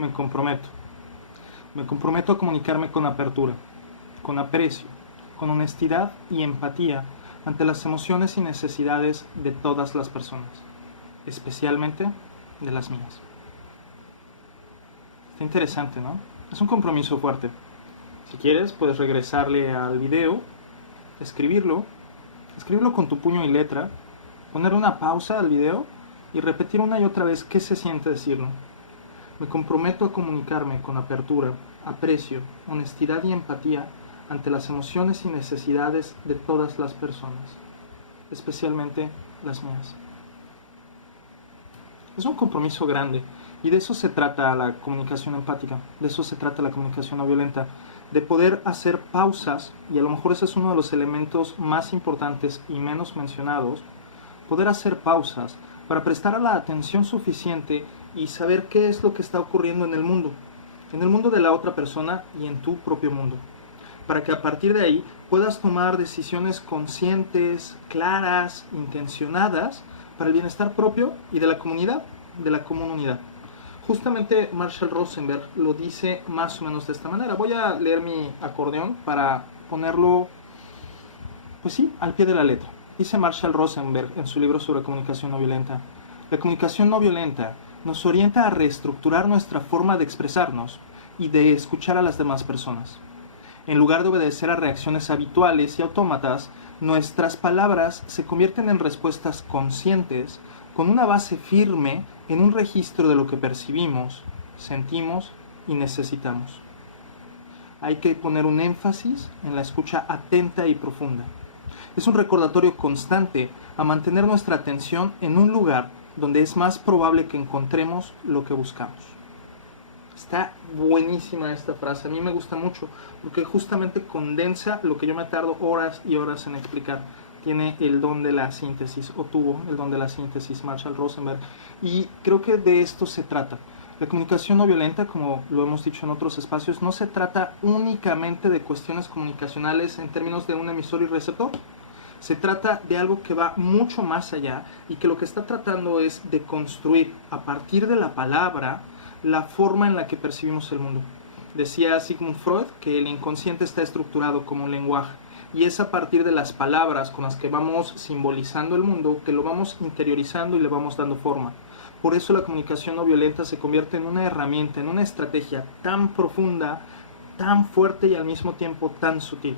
Me comprometo. Me comprometo a comunicarme con apertura, con aprecio, con honestidad y empatía ante las emociones y necesidades de todas las personas, especialmente de las mías. Está interesante, ¿no? Es un compromiso fuerte. Si quieres, puedes regresarle al video, escribirlo con tu puño y letra, poner una pausa al video y repetir una y otra vez qué se siente decirlo. Me comprometo a comunicarme con apertura, aprecio, honestidad y empatía ante las emociones y necesidades de todas las personas, especialmente las mías. Es un compromiso grande y de eso se trata la comunicación empática, de eso se trata la comunicación no violenta, de poder hacer pausas, y a lo mejor ese es uno de los elementos más importantes y menos mencionados, poder hacer pausas para prestar la atención suficiente y saber qué es lo que está ocurriendo en el mundo de la otra persona y en tu propio mundo, para que a partir de ahí puedas tomar decisiones conscientes, claras, intencionadas, para el bienestar propio y de la comunidad, de la común unidad. Justamente Marshall Rosenberg lo dice más o menos de esta manera. Voy a leer mi acordeón para ponerlo, pues sí, al pie de la letra. Dice Marshall Rosenberg en su libro sobre comunicación no violenta: la comunicación no violenta nos orienta a reestructurar nuestra forma de expresarnos y de escuchar a las demás personas. En lugar de obedecer a reacciones habituales y autómatas, nuestras palabras se convierten en respuestas conscientes con una base firme en un registro de lo que percibimos, sentimos y necesitamos. Hay que poner un énfasis en la escucha atenta y profunda. Es un recordatorio constante a mantener nuestra atención en un lugar donde es más probable que encontremos lo que buscamos. Está buenísima esta frase, a mí me gusta mucho, porque justamente condensa lo que yo me tardo horas y horas en explicar. Tiene el don de la síntesis, o tuvo el don de la síntesis Marshall Rosenberg, y creo que de esto se trata. La comunicación no violenta, como lo hemos dicho en otros espacios, no se trata únicamente de cuestiones comunicacionales en términos de un emisor y receptor. Se trata de algo que va mucho más allá y que lo que está tratando es de construir a partir de la palabra la forma en la que percibimos el mundo. Decía Sigmund Freud que el inconsciente está estructurado como un lenguaje y es a partir de las palabras con las que vamos simbolizando el mundo que lo vamos interiorizando y le vamos dando forma. Por eso la comunicación no violenta se convierte en una herramienta, en una estrategia tan profunda, tan fuerte y al mismo tiempo tan sutil.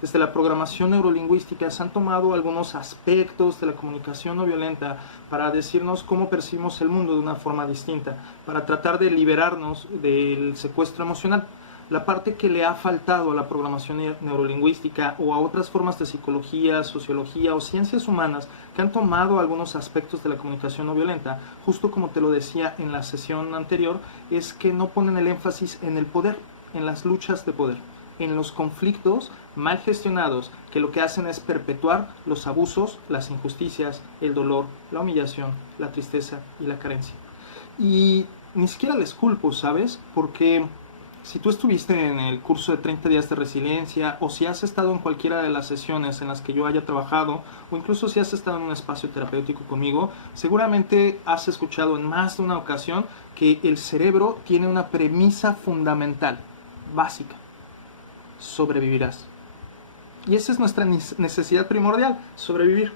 Desde la programación neurolingüística se han tomado algunos aspectos de la comunicación no violenta para decirnos cómo percibimos el mundo de una forma distinta, para tratar de liberarnos del secuestro emocional. La parte que le ha faltado a la programación neurolingüística o a otras formas de psicología, sociología o ciencias humanas que han tomado algunos aspectos de la comunicación no violenta, justo como te lo decía en la sesión anterior, es que no ponen el énfasis en el poder, en las luchas de poder, en los conflictos mal gestionados que lo que hacen es perpetuar los abusos, las injusticias, el dolor, la humillación, la tristeza y la carencia. Y ni siquiera les culpo, ¿sabes? Porque si tú estuviste en el curso de 30 días de resiliencia o si has estado en cualquiera de las sesiones en las que yo haya trabajado o incluso si has estado en un espacio terapéutico conmigo, seguramente has escuchado en más de una ocasión que el cerebro tiene una premisa fundamental, básica: sobrevivirás. Y esa es nuestra necesidad primordial, sobrevivir.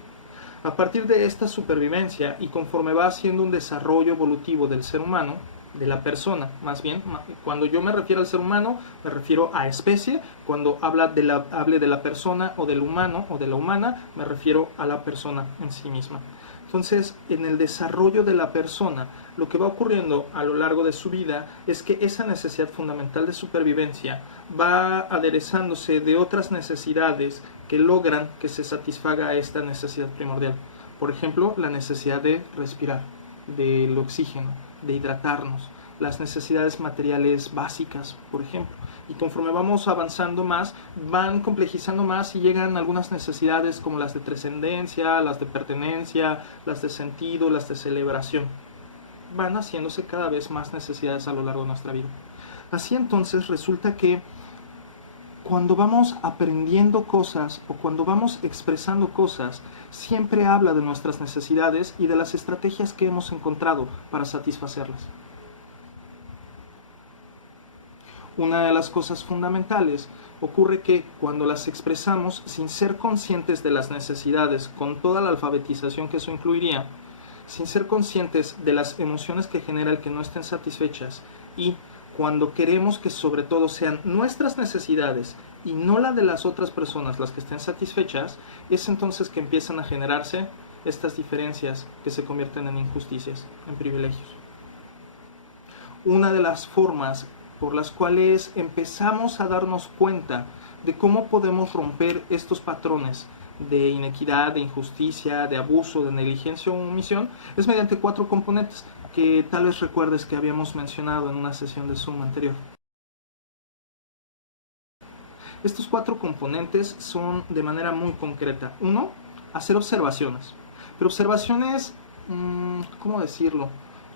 A partir de esta supervivencia y conforme va haciendo un desarrollo evolutivo del ser humano, de la persona, más bien, cuando yo me refiero al ser humano, me refiero a especie, cuando hable de la persona o del humano o de la humana, me refiero a la persona en sí misma. Entonces, en el desarrollo de la persona, lo que va ocurriendo a lo largo de su vida es que esa necesidad fundamental de supervivencia va aderezándose de otras necesidades que logran que se satisfaga esta necesidad primordial. Por ejemplo, la necesidad de respirar, del oxígeno, de hidratarnos, las necesidades materiales básicas, por ejemplo. Y conforme vamos avanzando más, van complejizando más y llegan algunas necesidades como las de trascendencia, las de pertenencia, las de sentido, las de celebración. Van haciéndose cada vez más necesidades a lo largo de nuestra vida. Así entonces resulta que cuando vamos aprendiendo cosas o cuando vamos expresando cosas, siempre habla de nuestras necesidades y de las estrategias que hemos encontrado para satisfacerlas. Una de las cosas fundamentales ocurre que cuando las expresamos sin ser conscientes de las necesidades, con toda la alfabetización que eso incluiría, sin ser conscientes de las emociones que genera el que no estén satisfechas, y cuando queremos que sobre todo sean nuestras necesidades y no la de las otras personas las que estén satisfechas, es entonces que empiezan a generarse estas diferencias que se convierten en injusticias, en privilegios. Una de las formas por las cuales empezamos a darnos cuenta de cómo podemos romper estos patrones de inequidad, de injusticia, de abuso, de negligencia o omisión, es mediante 4 componentes que tal vez recuerdes que habíamos mencionado en una sesión de Zoom anterior. Estos 4 componentes son de manera muy concreta. 1, hacer observaciones. Pero observaciones, ¿cómo decirlo?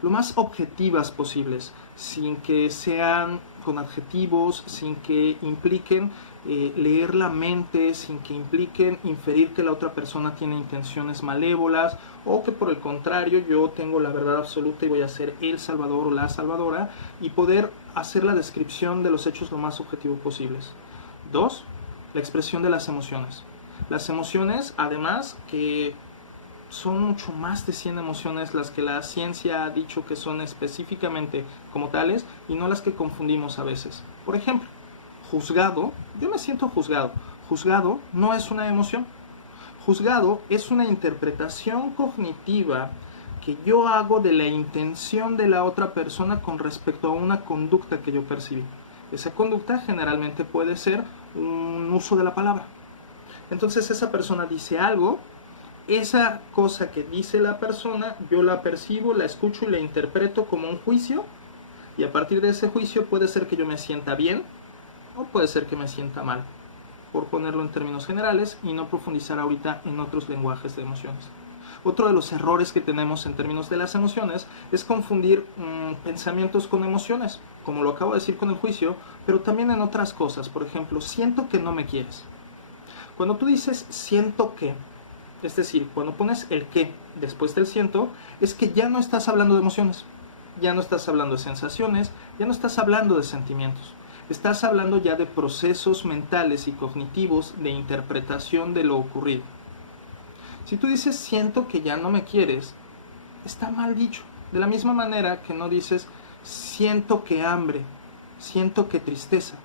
Lo más objetivas posibles, sin que sean con adjetivos, sin que impliquen leer la mente, sin que impliquen inferir que la otra persona tiene intenciones malévolas o que por el contrario yo tengo la verdad absoluta y voy a ser el salvador o la salvadora, y poder hacer la descripción de los hechos lo más objetivo posibles. 2, la expresión de las emociones. Las emociones, además, que son mucho más de 100 emociones las que la ciencia ha dicho que son específicamente como tales y no las que confundimos a veces. Por ejemplo, juzgado, yo me siento juzgado. Juzgado no es una emoción. Juzgado es una interpretación cognitiva que yo hago de la intención de la otra persona con respecto a una conducta que yo percibí. Esa conducta generalmente puede ser un uso de la palabra. Entonces esa persona dice algo, esa cosa que dice la persona, yo la percibo, la escucho y la interpreto como un juicio, y a partir de ese juicio puede ser que yo me sienta bien o puede ser que me sienta mal, por ponerlo en términos generales y no profundizar ahorita en otros lenguajes de emociones. Otro de los errores que tenemos en términos de las emociones es confundir pensamientos con emociones, como lo acabo de decir con el juicio, pero también en otras cosas. Por ejemplo, siento que no me quieres. Cuando tú dices siento que, es decir, cuando pones el que después del siento, es que ya no estás hablando de emociones, ya no estás hablando de sensaciones, ya no estás hablando de sentimientos. Estás hablando ya de procesos mentales y cognitivos de interpretación de lo ocurrido. Si tú dices siento que ya no me quieres, está mal dicho. De la misma manera que no dices siento que hambre, siento que tristeza.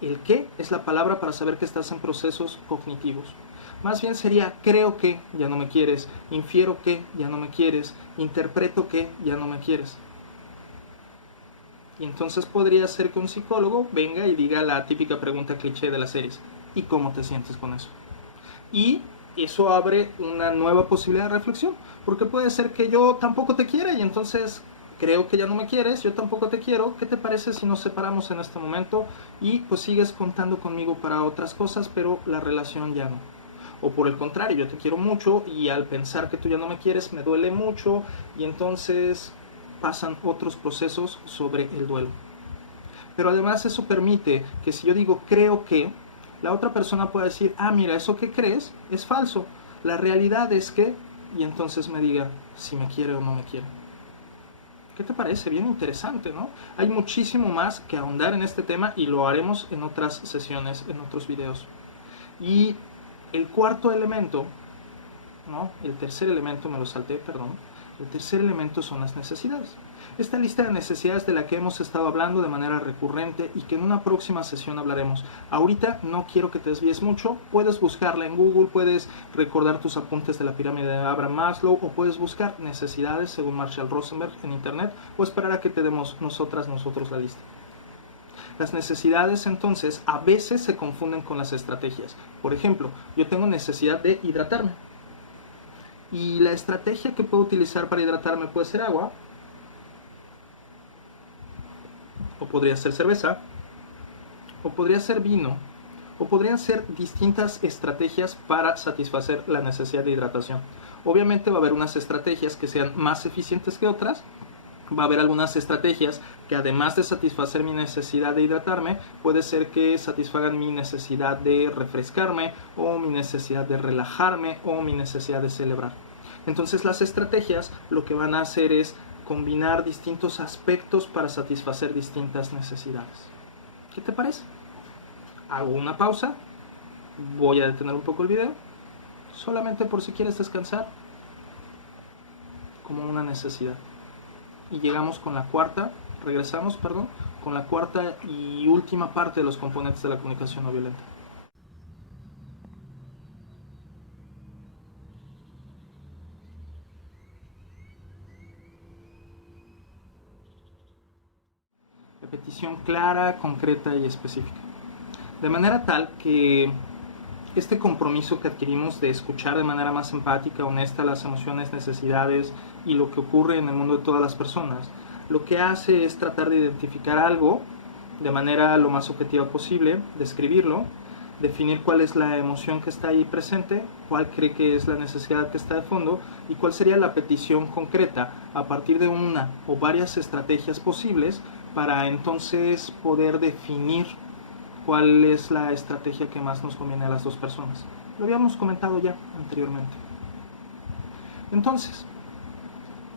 El que es la palabra para saber que estás en procesos cognitivos. Más bien sería creo que ya no me quieres, infiero que ya no me quieres, interpreto que ya no me quieres. Y entonces podría ser que un psicólogo venga y diga la típica pregunta cliché de las series: ¿y cómo te sientes con eso? Y eso abre una nueva posibilidad de reflexión, porque puede ser que yo tampoco te quiera y entonces creo que ya no me quieres, yo tampoco te quiero, ¿qué te parece si nos separamos en este momento y pues sigues contando conmigo para otras cosas, pero la relación ya no? O por el contrario, yo te quiero mucho y al pensar que tú ya no me quieres me duele mucho, y entonces pasan otros procesos sobre el duelo. Pero además eso permite que si yo digo creo que, la otra persona pueda decir, ah, mira, eso que crees es falso, la realidad es que, y entonces me diga si me quiere o no me quiere. ¿Qué te parece? Bien interesante, ¿no? Hay muchísimo más que ahondar en este tema y lo haremos en otras sesiones, en otros videos. Y el cuarto elemento, ¿no? El tercer elemento, me lo salté, perdón. El tercer elemento son las necesidades. Esta lista de necesidades de la que hemos estado hablando de manera recurrente y que en una próxima sesión hablaremos. Ahorita no quiero que te desvíes mucho, puedes buscarla en Google, puedes recordar tus apuntes de la pirámide de Abraham Maslow, o puedes buscar necesidades según Marshall Rosenberg en internet, o esperar a que te demos nosotros la lista. Las necesidades entonces a veces se confunden con las estrategias. Por ejemplo, yo tengo necesidad de hidratarme. Y la estrategia que puedo utilizar para hidratarme puede ser agua, o podría ser cerveza, o podría ser vino, o podrían ser distintas estrategias para satisfacer la necesidad de hidratación. Obviamente va a haber unas estrategias que sean más eficientes que otras, va a haber algunas estrategias que además de satisfacer mi necesidad de hidratarme, puede ser que satisfagan mi necesidad de refrescarme, o mi necesidad de relajarme, o mi necesidad de celebrar. Entonces las estrategias lo que van a hacer es combinar distintos aspectos para satisfacer distintas necesidades. ¿Qué te parece? Hago una pausa, voy a detener un poco el video, solamente por si quieres descansar, como una necesidad. Y llegamos con la cuarta, regresamos, perdón, con la cuarta y última parte de los componentes de la comunicación no violenta. Repetición clara, concreta y específica. De manera tal que este compromiso que adquirimos de escuchar de manera más empática, honesta las emociones, necesidades y lo que ocurre en el mundo de todas las personas, lo que hace es tratar de identificar algo de manera lo más objetiva posible, describirlo, definir cuál es la emoción que está ahí presente, cuál cree que es la necesidad que está de fondo y cuál sería la petición concreta a partir de una o varias estrategias posibles para entonces poder definir cuál es la estrategia que más nos conviene a las dos personas. Lo habíamos comentado ya anteriormente. Entonces,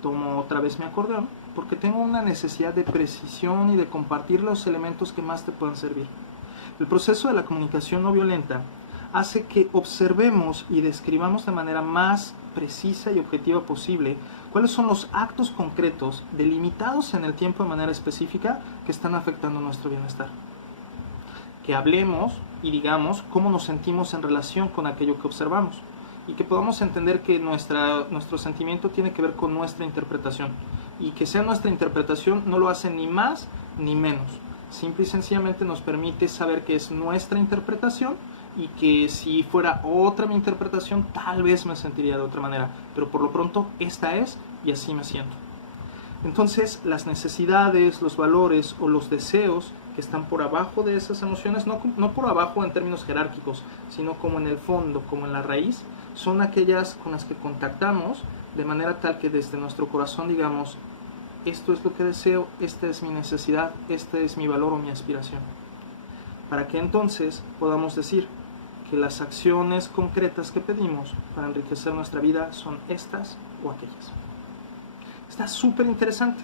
tomo otra vez mi acordeón porque tengo una necesidad de precisión y de compartir los elementos que más te puedan servir. El proceso de la comunicación no violenta hace que observemos y describamos de manera más precisa y objetiva posible cuáles son los actos concretos delimitados en el tiempo de manera específica que están afectando nuestro bienestar. Que hablemos y digamos cómo nos sentimos en relación con aquello que observamos y que podamos entender que nuestro sentimiento tiene que ver con nuestra interpretación y que sea nuestra interpretación no lo hace ni más ni menos. Simple y sencillamente nos permite saber que es nuestra interpretación y que si fuera otra mi interpretación tal vez me sentiría de otra manera, pero por lo pronto esta es y así me siento. Entonces las necesidades, los valores o los deseos que están por abajo de esas emociones, no por abajo en términos jerárquicos, sino como en el fondo, como en la raíz, son aquellas con las que contactamos de manera tal que desde nuestro corazón digamos, esto es lo que deseo, esta es mi necesidad, este es mi valor o mi aspiración. Para que entonces podamos decir que las acciones concretas que pedimos para enriquecer nuestra vida son estas o aquellas. Está súper interesante.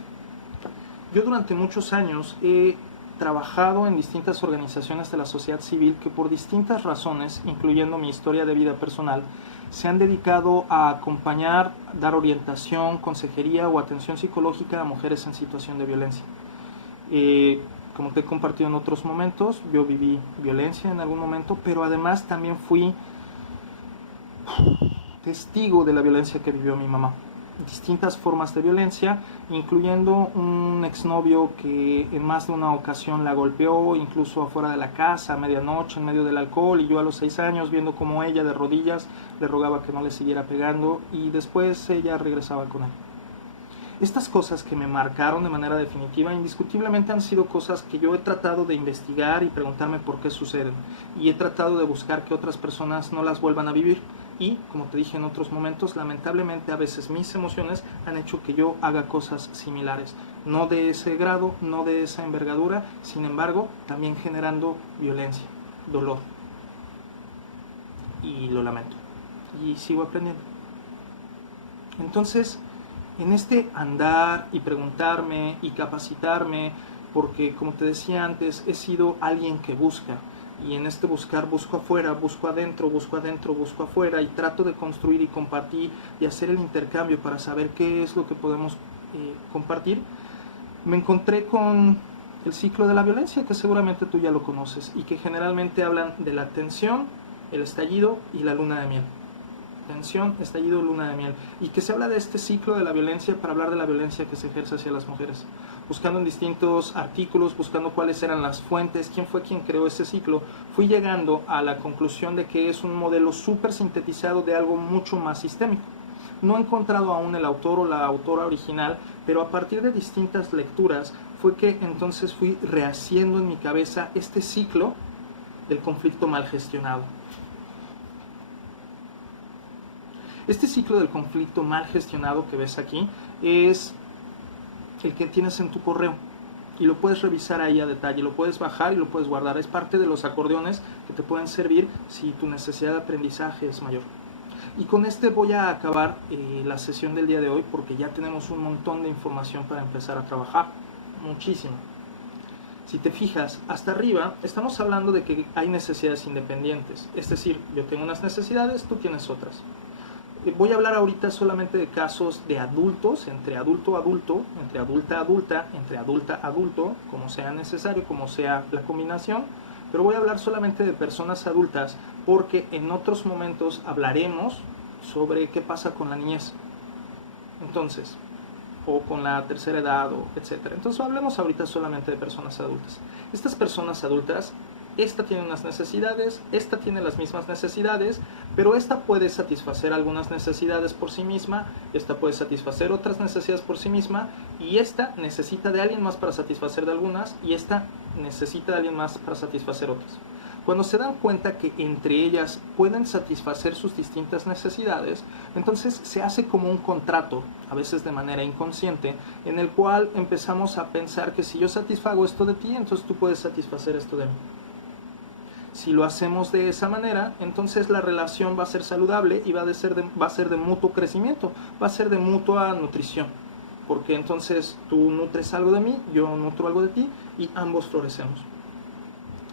Yo durante muchos años he trabajado en distintas organizaciones de la sociedad civil que por distintas razones, incluyendo mi historia de vida personal, se han dedicado a acompañar, dar orientación, consejería o atención psicológica a mujeres en situación de violencia. Como te he compartido en otros momentos, yo viví violencia en algún momento, pero además también fui testigo de la violencia que vivió mi mamá. Distintas formas de violencia, incluyendo un exnovio que en más de una ocasión la golpeó, incluso afuera de la casa, a medianoche, en medio del alcohol, y yo a los 6 años viendo como ella de rodillas le rogaba que no le siguiera pegando, y después ella regresaba con él. Estas cosas que me marcaron de manera definitiva, indiscutiblemente han sido cosas que yo he tratado de investigar y preguntarme por qué suceden, y he tratado de buscar que otras personas no las vuelvan a vivir. Y, como te dije en otros momentos, lamentablemente a veces mis emociones han hecho que yo haga cosas similares. No de ese grado, no de esa envergadura, sin embargo, también generando violencia, dolor. Y lo lamento. Y sigo aprendiendo. Entonces, en este andar y preguntarme y capacitarme, porque como te decía antes, he sido alguien que busca. Y en este buscar, busco afuera, busco adentro, busco afuera y trato de construir y compartir y hacer el intercambio para saber qué es lo que podemos compartir. Me encontré con el ciclo de la violencia, que seguramente tú ya lo conoces y que generalmente hablan de la tensión, el estallido y la luna de miel. Tensión, estallido, luna de miel, y que se habla de este ciclo de la violencia para hablar de la violencia que se ejerce hacia las mujeres. Buscando en distintos artículos, buscando cuáles eran las fuentes, quién fue quien creó ese ciclo, fui llegando a la conclusión de que es un modelo súper sintetizado de algo mucho más sistémico. No he encontrado aún el autor o la autora original, pero a partir de distintas lecturas fue que entonces fui rehaciendo en mi cabeza este ciclo del conflicto mal gestionado. Este ciclo del conflicto mal gestionado que ves aquí es el que tienes en tu correo y lo puedes revisar ahí a detalle, lo puedes bajar y lo puedes guardar. Es parte de los acordeones que te pueden servir si tu necesidad de aprendizaje es mayor. Y con este voy a acabar la sesión del día de hoy porque ya tenemos un montón de información para empezar a trabajar, muchísimo. Si te fijas, hasta arriba estamos hablando de que hay necesidades independientes. Es decir, yo tengo unas necesidades, tú tienes otras. Voy a hablar ahorita solamente de casos de adultos, entre adulto a adulto, entre adulta a adulta, entre adulta a adulto, como sea necesario, como sea la combinación. Pero voy a hablar solamente de personas adultas porque en otros momentos hablaremos sobre qué pasa con la niñez. Entonces, o con la tercera edad, o etcétera. Entonces hablemos ahorita solamente de personas adultas. Estas personas adultas, esta tiene unas necesidades, esta tiene las mismas necesidades, pero esta puede satisfacer algunas necesidades por sí misma, esta puede satisfacer otras necesidades por sí misma, y esta necesita de alguien más para satisfacer de algunas, y esta necesita de alguien más para satisfacer otras. Cuando se dan cuenta que entre ellas pueden satisfacer sus distintas necesidades, entonces se hace como un contrato, a veces de manera inconsciente, en el cual empezamos a pensar que si yo satisfago esto de ti, entonces tú puedes satisfacer esto de mí. Si lo hacemos de esa manera, entonces la relación va a ser saludable y va a ser de mutuo crecimiento, va a ser de mutua nutrición. Porque entonces tú nutres algo de mí, yo nutro algo de ti y ambos florecemos.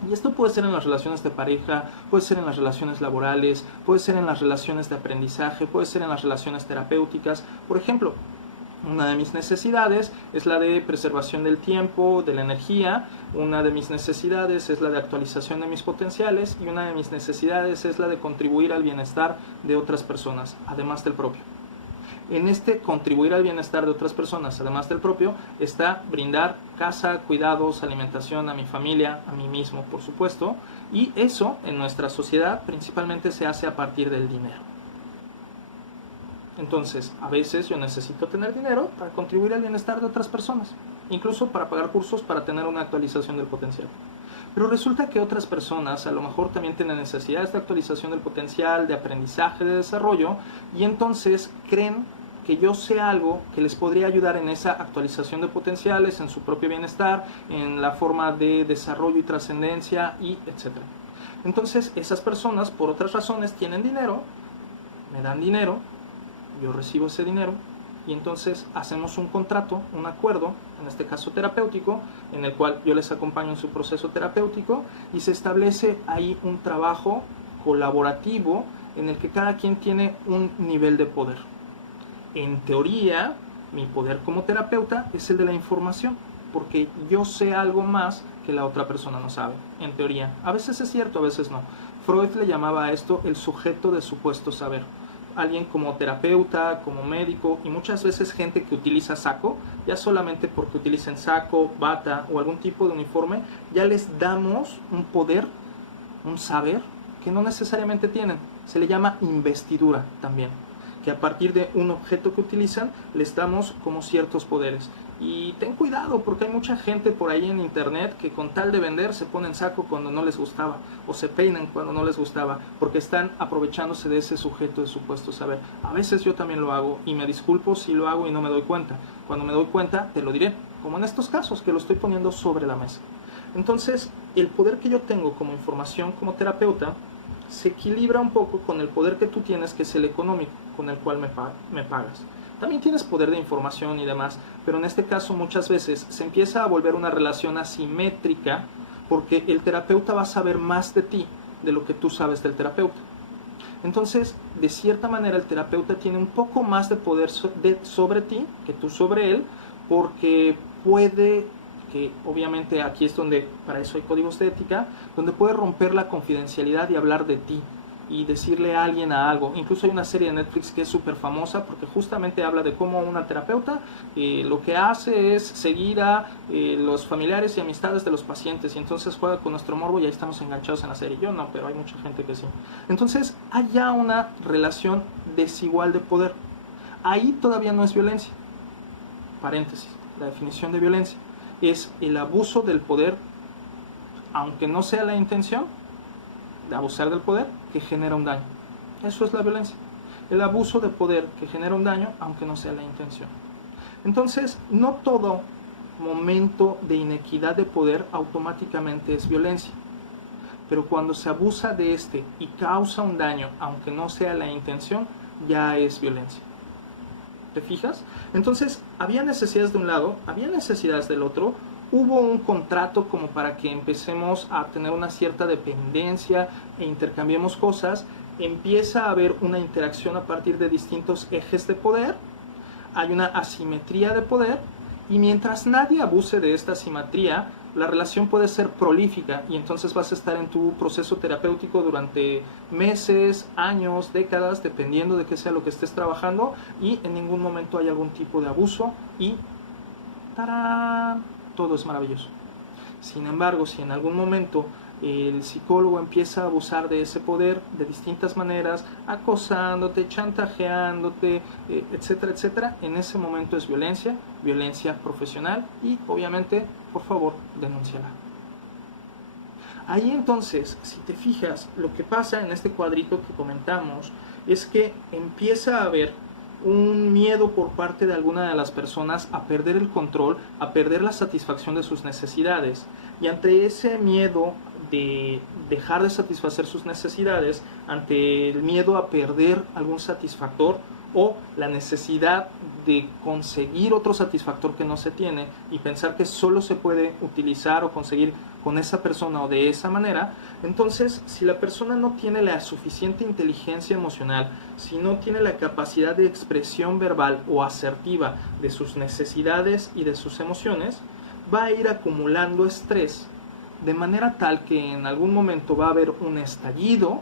Y esto puede ser en las relaciones de pareja, puede ser en las relaciones laborales, puede ser en las relaciones de aprendizaje, puede ser en las relaciones terapéuticas. Por ejemplo, una de mis necesidades es la de preservación del tiempo, de la energía. Una de mis necesidades es la de actualización de mis potenciales. Y una de mis necesidades es la de contribuir al bienestar de otras personas, además del propio. En este contribuir al bienestar de otras personas, además del propio, está brindar casa, cuidados, alimentación a mi familia, a mí mismo, por supuesto. Y eso en nuestra sociedad principalmente se hace a partir del dinero. Entonces, a veces yo necesito tener dinero para contribuir al bienestar de otras personas, incluso para pagar cursos para tener una actualización del potencial. Pero resulta que otras personas a lo mejor también tienen necesidades de actualización del potencial, de aprendizaje, de desarrollo, y entonces creen que yo sé algo que les podría ayudar en esa actualización de potenciales, en su propio bienestar, en la forma de desarrollo y trascendencia, y etc. Entonces, esas personas, por otras razones, tienen dinero, me dan dinero, yo recibo ese dinero, y entonces hacemos un contrato, un acuerdo, en este caso terapéutico, en el cual yo les acompaño en su proceso terapéutico, y se establece ahí un trabajo colaborativo en el que cada quien tiene un nivel de poder. En teoría, mi poder como terapeuta es el de la información, porque yo sé algo más que la otra persona no sabe, en teoría. A veces es cierto, a veces no. Freud le llamaba a esto el sujeto de supuesto saber. Alguien como terapeuta, como médico, y muchas veces gente que utiliza saco, ya solamente porque utilicen saco, bata o algún tipo de uniforme, ya les damos un poder, un saber que no necesariamente tienen. Se le llama investidura también, que a partir de un objeto que utilizan les damos como ciertos poderes. Y ten cuidado, porque hay mucha gente por ahí en internet que con tal de vender se ponen saco cuando no les gustaba, o se peinan cuando no les gustaba, porque están aprovechándose de ese sujeto de supuesto saber. A veces yo también lo hago, y me disculpo si lo hago y no me doy cuenta. Cuando me doy cuenta, te lo diré, como en estos casos que lo estoy poniendo sobre la mesa. Entonces, el poder que yo tengo como información, como terapeuta, se equilibra un poco con el poder que tú tienes, que es el económico, con el cual me pagas. También tienes poder de información y demás, pero en este caso muchas veces se empieza a volver una relación asimétrica, porque el terapeuta va a saber más de ti de lo que tú sabes del terapeuta. Entonces, de cierta manera, el terapeuta tiene un poco más de poder sobre ti que tú sobre él, porque puede, que obviamente aquí es donde, para eso hay códigos de ética, donde puede romper la confidencialidad y hablar de ti y decirle a alguien a algo. Incluso hay una serie de Netflix que es súper famosa porque justamente habla de cómo una terapeuta lo que hace es seguir a los familiares y amistades de los pacientes, y entonces juega con nuestro morbo y ahí estamos enganchados en la serie. Yo no, pero hay mucha gente que sí. Entonces hay ya una relación desigual de poder. Ahí todavía no es violencia. Paréntesis, la definición de violencia es el abuso del poder, aunque no sea la intención de abusar del poder, que genera un daño. Eso es la violencia. El abuso de poder que genera un daño, aunque no sea la intención. Entonces, no todo momento de inequidad de poder automáticamente es violencia. Pero cuando se abusa de este y causa un daño, aunque no sea la intención, ya es violencia. ¿Te fijas? Entonces, había necesidades de un lado, había necesidades del otro, hubo un contrato como para que empecemos a tener una cierta dependencia e intercambiemos cosas, empieza a haber una interacción a partir de distintos ejes de poder, hay una asimetría de poder, y mientras nadie abuse de esta asimetría, la relación puede ser prolífica y entonces vas a estar en tu proceso terapéutico durante meses, años, décadas, dependiendo de qué sea lo que estés trabajando, y en ningún momento hay algún tipo de abuso y ¡tarán!, todo es maravilloso. Sin embargo, si en algún momento el psicólogo empieza a abusar de ese poder de distintas maneras, acosándote, chantajeándote, etcétera, etcétera, en ese momento es violencia, violencia profesional, y obviamente, por favor, denúnciala. Ahí entonces, si te fijas, lo que pasa en este cuadrito que comentamos es que empieza a haber un miedo por parte de alguna de las personas a perder el control, a perder la satisfacción de sus necesidades. Y ante ese miedo de dejar de satisfacer sus necesidades, ante el miedo a perder algún satisfactor o la necesidad de conseguir otro satisfactor que no se tiene y pensar que solo se puede utilizar o conseguir con esa persona o de esa manera, entonces si la persona no tiene la suficiente inteligencia emocional, si no tiene la capacidad de expresión verbal o asertiva de sus necesidades y de sus emociones, va a ir acumulando estrés de manera tal que en algún momento va a haber un estallido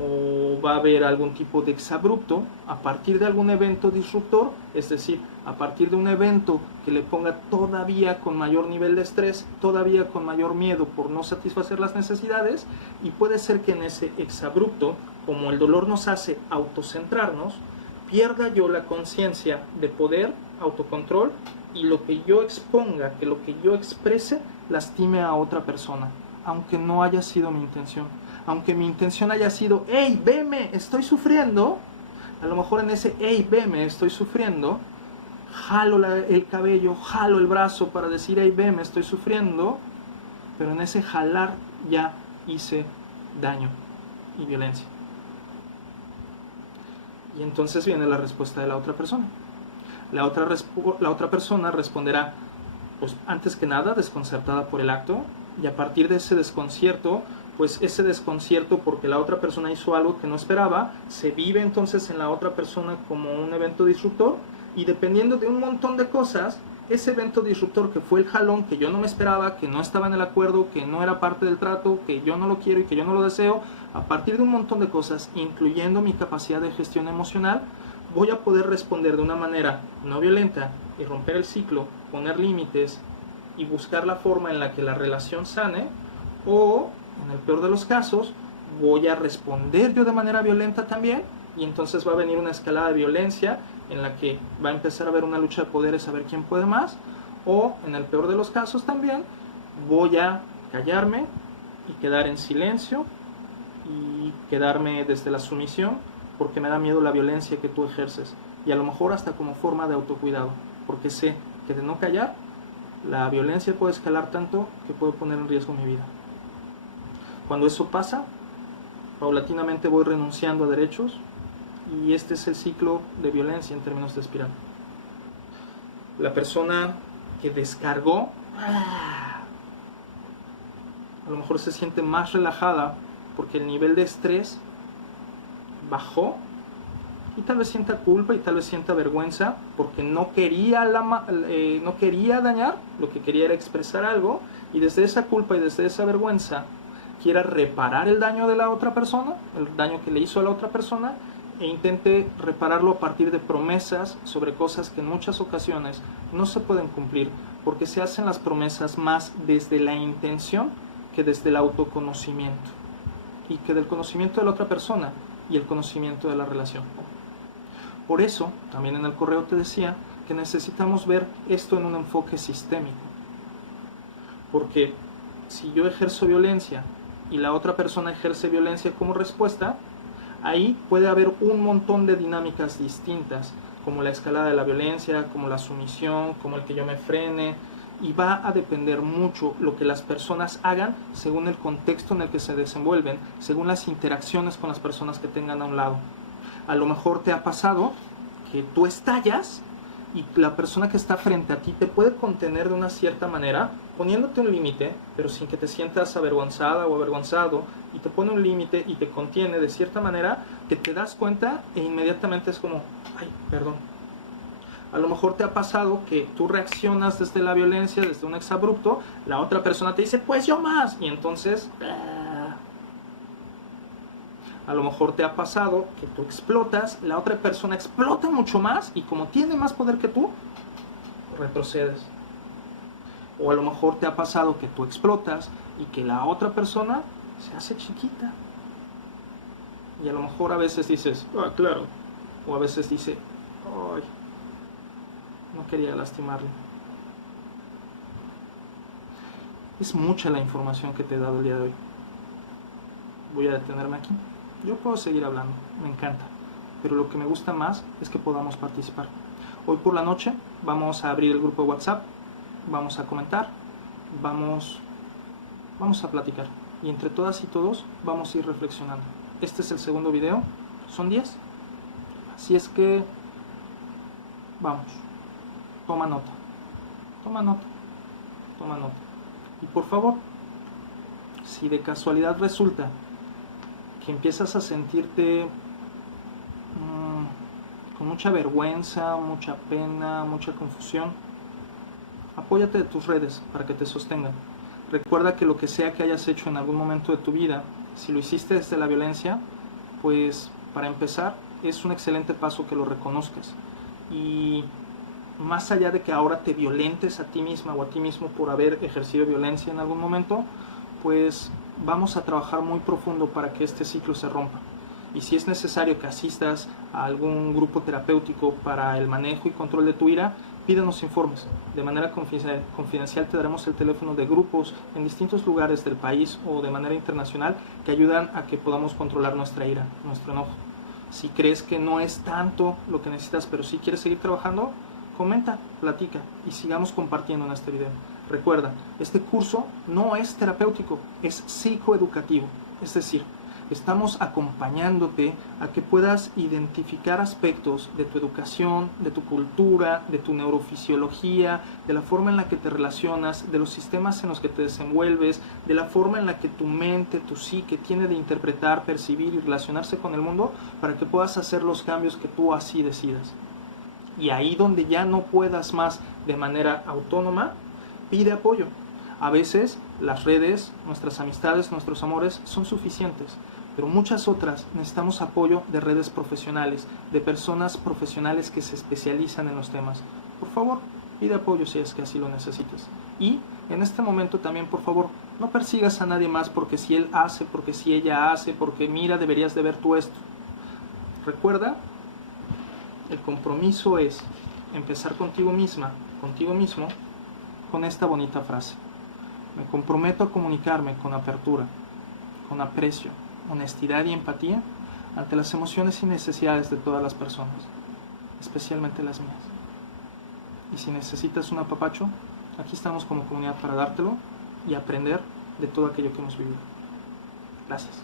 o va a haber algún tipo de exabrupto a partir de algún evento disruptor, es decir, a partir de un evento que le ponga todavía con mayor nivel de estrés, todavía con mayor miedo por no satisfacer las necesidades, y puede ser que en ese exabrupto, como el dolor nos hace autocentrarnos, pierda yo la conciencia de poder, autocontrol, y lo que yo exponga, que lo que yo exprese, lastime a otra persona, aunque no haya sido mi intención. Aunque mi intención haya sido, hey, veme, estoy sufriendo, a lo mejor en ese, hey, veme, estoy sufriendo, jalo el cabello, jalo el brazo para decir, hey, veme, estoy sufriendo, pero en ese jalar ya hice daño y violencia. Y entonces viene la respuesta de la otra persona. La otra persona responderá, pues antes que nada, desconcertada por el acto, y a partir de ese desconcierto, pues ese desconcierto porque la otra persona hizo algo que no esperaba, se vive entonces en la otra persona como un evento disruptor, y dependiendo de un montón de cosas, ese evento disruptor que fue el jalón, que yo no me esperaba, que no estaba en el acuerdo, que no era parte del trato, que yo no lo quiero y que yo no lo deseo, a partir de un montón de cosas, incluyendo mi capacidad de gestión emocional, voy a poder responder de una manera no violenta y romper el ciclo, poner límites y buscar la forma en la que la relación sane, o en el peor de los casos, voy a responder yo de manera violenta también, y entonces va a venir una escalada de violencia en la que va a empezar a haber una lucha de poderes a ver quién puede más, o en el peor de los casos también, voy a callarme y quedar en silencio y quedarme desde la sumisión porque me da miedo la violencia que tú ejerces, y a lo mejor hasta como forma de autocuidado, porque sé que de no callar, la violencia puede escalar tanto que puede poner en riesgo mi vida. Cuando eso pasa, paulatinamente voy renunciando a derechos, y este es el ciclo de violencia en términos de espiral. La persona que descargó, a lo mejor se siente más relajada porque el nivel de estrés bajó, y tal vez sienta culpa y tal vez sienta vergüenza porque no quería dañar, lo que quería era expresar algo, y desde esa culpa y desde esa vergüenza quiera reparar el daño de la otra persona, el daño que le hizo a la otra persona, e intente repararlo a partir de promesas sobre cosas que en muchas ocasiones no se pueden cumplir, porque se hacen las promesas más desde la intención que desde el autoconocimiento, y que del conocimiento de la otra persona y el conocimiento de la relación. Por eso, también en el correo te decía que necesitamos ver esto en un enfoque sistémico, porque si yo ejerzo violencia y la otra persona ejerce violencia como respuesta, ahí puede haber un montón de dinámicas distintas, como la escalada de la violencia, como la sumisión, como el que yo me frene, y va a depender mucho lo que las personas hagan según el contexto en el que se desenvuelven, según las interacciones con las personas que tengan a un lado. A lo mejor te ha pasado que tú estallas y la persona que está frente a ti te puede contener de una cierta manera, poniéndote un límite, pero sin que te sientas avergonzada o avergonzado, y te pone un límite y te contiene de cierta manera que te das cuenta e inmediatamente es como, ay, perdón. A lo mejor te ha pasado que tú reaccionas desde la violencia, desde un exabrupto, la otra persona te dice, pues yo más, y entonces... A lo mejor te ha pasado que tú explotas, la otra persona explota mucho más y como tiene más poder que tú, retrocedes. O a lo mejor te ha pasado que tú explotas y que la otra persona se hace chiquita. Y a lo mejor a veces dices, ah, claro. O a veces dice, ay, no quería lastimarle. Es mucha la información que te he dado el día de hoy. Voy a detenerme aquí. Yo puedo seguir hablando, me encanta, pero lo que me gusta más es que podamos participar. Hoy por la noche vamos a abrir el grupo de WhatsApp, vamos a comentar, vamos a platicar y entre todas y todos vamos a ir reflexionando. Este es el segundo video, son 10, así es que vamos, toma nota, toma nota, toma nota. Y por favor, si de casualidad resulta que empiezas a sentirte con mucha vergüenza, mucha pena, mucha confusión, apóyate de tus redes para que te sostengan. Recuerda que lo que sea que hayas hecho en algún momento de tu vida, si lo hiciste desde la violencia, pues para empezar es un excelente paso que lo reconozcas. Y más allá de que ahora te violentes a ti misma o a ti mismo por haber ejercido violencia en algún momento, pues vamos a trabajar muy profundo para que este ciclo se rompa. Y si es necesario que asistas a algún grupo terapéutico para el manejo y control de tu ira, pídenos informes. De manera confidencial te daremos el teléfono de grupos en distintos lugares del país o de manera internacional que ayudan a que podamos controlar nuestra ira, nuestro enojo. Si crees que no es tanto lo que necesitas, pero si quieres seguir trabajando, comenta, platica y sigamos compartiendo en este video. Recuerda, este curso no es terapéutico, es psicoeducativo. Es decir, estamos acompañándote a que puedas identificar aspectos de tu educación, de tu cultura, de tu neurofisiología, de la forma en la que te relacionas, de los sistemas en los que te desenvuelves, de la forma en la que tu mente, tu psique tiene de interpretar, percibir y relacionarse con el mundo para que puedas hacer los cambios que tú así decidas. Y ahí donde ya no puedas más de manera autónoma, pide apoyo. A veces las redes, nuestras amistades, nuestros amores son suficientes, pero muchas otras necesitamos apoyo de redes profesionales, de personas profesionales que se especializan en los temas. Por favor, pide apoyo si es que así lo necesitas. Y en este momento también, por favor, no persigas a nadie más porque si él hace, porque si ella hace, porque mira, deberías de ver tú esto. Recuerda, el compromiso es empezar contigo misma, contigo mismo, con esta bonita frase. Me comprometo a comunicarme con apertura, con aprecio, honestidad y empatía ante las emociones y necesidades de todas las personas, especialmente las mías. Y si necesitas un apapacho, aquí estamos como comunidad para dártelo y aprender de todo aquello que hemos vivido. Gracias.